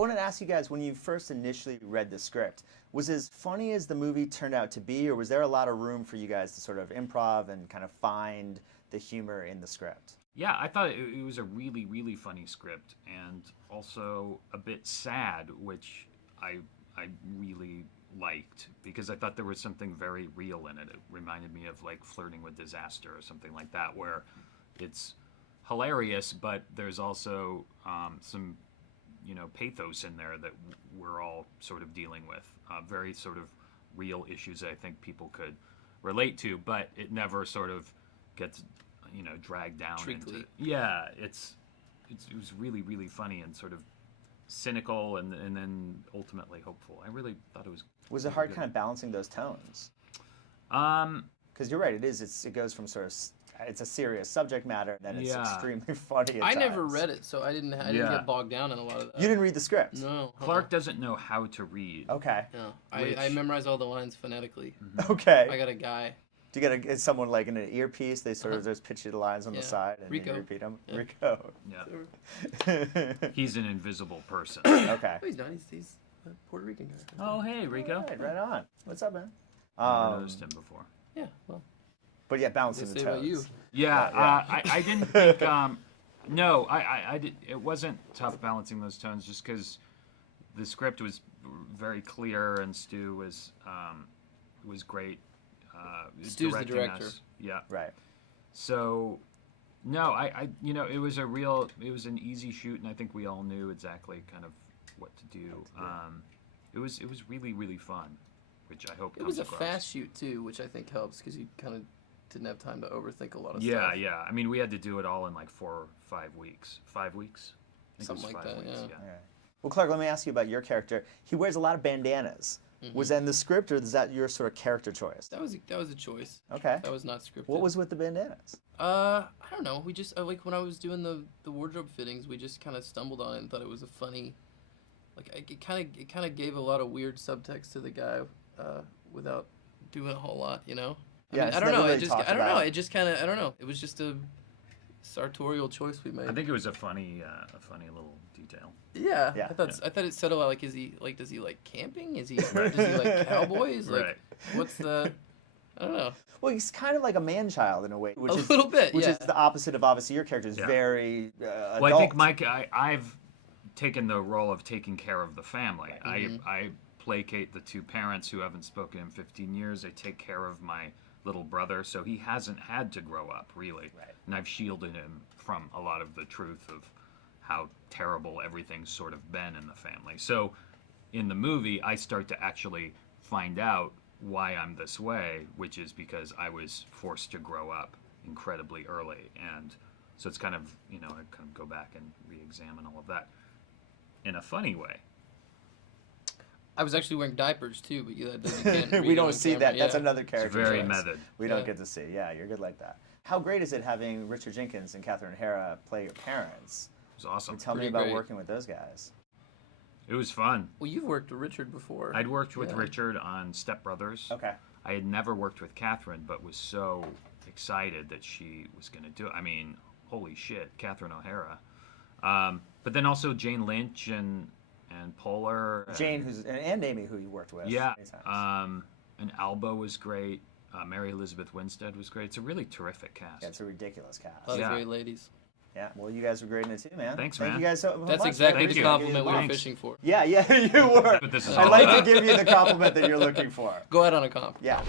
wanted to ask you guys, when you first initially read the script, was it as funny as the movie turned out to be, or was there a lot of room for you guys to sort of improv and kind of find the humor in the script? Yeah, I thought it was a really, really funny script, and also a bit sad, which I really liked, because I thought there was something very real in it. It reminded me of like Flirting with Disaster or something like that, where it's hilarious, but there's also some, pathos in there that we're all sort of dealing with. Very sort of real issues that I think people could relate to, but it never sort of gets, dragged down into. Yeah, it was really, really funny and sort of cynical and then ultimately hopeful. I really thought it was. Was it hard good. kind of balancing those tones? Because you're right, it goes from sort of it's a serious subject matter, then it's extremely funny at I times. never read it, so I didn't get bogged down in a lot of that. You didn't read the script? No. Clark doesn't know how to read. Okay. No, I memorize all the lines phonetically. Okay. I got a guy. Do you get someone like in an earpiece? They sort of just pitch you the lines on the side and Rico. you repeat them. Yeah. Rico. Yeah. He's an invisible person. Okay. Oh, he's not. He's a Puerto Rican guy. Oh, hey, Rico. Right on. What's up, man? I've noticed him before. Yeah. Well. But yeah, balancing the Say tones. about you. Yeah, I didn't think. No, I did. It wasn't tough balancing those tones, just because the script was very clear and Stu was great. Stu's the director. Us. Yeah. Right. So, no, it was an easy shoot, and I think we all knew exactly kind of what to do. It was really, really fun, which I hope. It was a across. fast shoot too, which I think helps because you kind of didn't have time to overthink a lot of Yeah, stuff. yeah. I mean, we had to do it all in like 4 or 5 weeks. 5 weeks? I think Something it was like 5 that, weeks, yeah. Well, Clark, let me ask you about your character. He wears a lot of bandanas. Mm-hmm. Was that in the script, or is that your sort of character choice? That was a choice. Okay. That was not scripted. What was with the bandanas? I don't know. We just like when I was doing the wardrobe fittings, we just kind of stumbled on it and thought it was a funny. Like it kind of gave a lot of weird subtext to the guy without doing a whole lot, I mean, I don't know. It just kind of I don't know. It was just a sartorial choice we made. I think it was a funny little detail. Yeah. Yeah. I thought it said a lot. Like, does he like camping? Does he like cowboys? Like, Right. what's the? I don't know. Well, he's kind of like a man-child in a way. Which A little bit, Which yeah. is the opposite of, obviously, your character is very adult. Well, I think Mike, I've taken the role of taking care of the family. Mm-hmm. I placate the 2 parents who haven't spoken in 15 years. I take care of my little brother, so he hasn't had to grow up, really. Right. And I've shielded him from a lot of the truth of how terrible everything's sort of been in the family. So in the movie, I start to actually find out why I'm this way, which is because I was forced to grow up incredibly early. And so it's kind of, I kind of go back and re-examine all of that in a funny way. I was actually wearing diapers too, but you can't read we it don't on see camera. that. That's Yeah. another character It's very choice. method. We don't get to see. Yeah, you're good like that. How great is it having Richard Jenkins and Catherine O'Hara play your parents? It was awesome. Tell me Pretty about great. working with those guys. It was fun. Well, you've worked with Richard before. I'd worked with Yeah. Richard on Step Brothers. Okay. I had never worked with Catherine, but was so excited that she was going to do it. I mean, holy shit, Catherine O'Hara. But then also Jane Lynch and Poehler. Jane, and Amy, who you worked with. Yeah. Many times. And Alba was great. Mary Elizabeth Winstead was great. It's a really terrific cast. Yeah, it's a ridiculous cast. A lot Yeah. of great ladies. Yeah, well, you guys were great in it too, man. Thanks, Thank man. you guys so much. That's exactly Thank the you. compliment we were Thanks. fishing for. Yeah, you were. But this is I'd all like about. to give you the compliment that you're looking for. Go ahead on a comp. Yeah.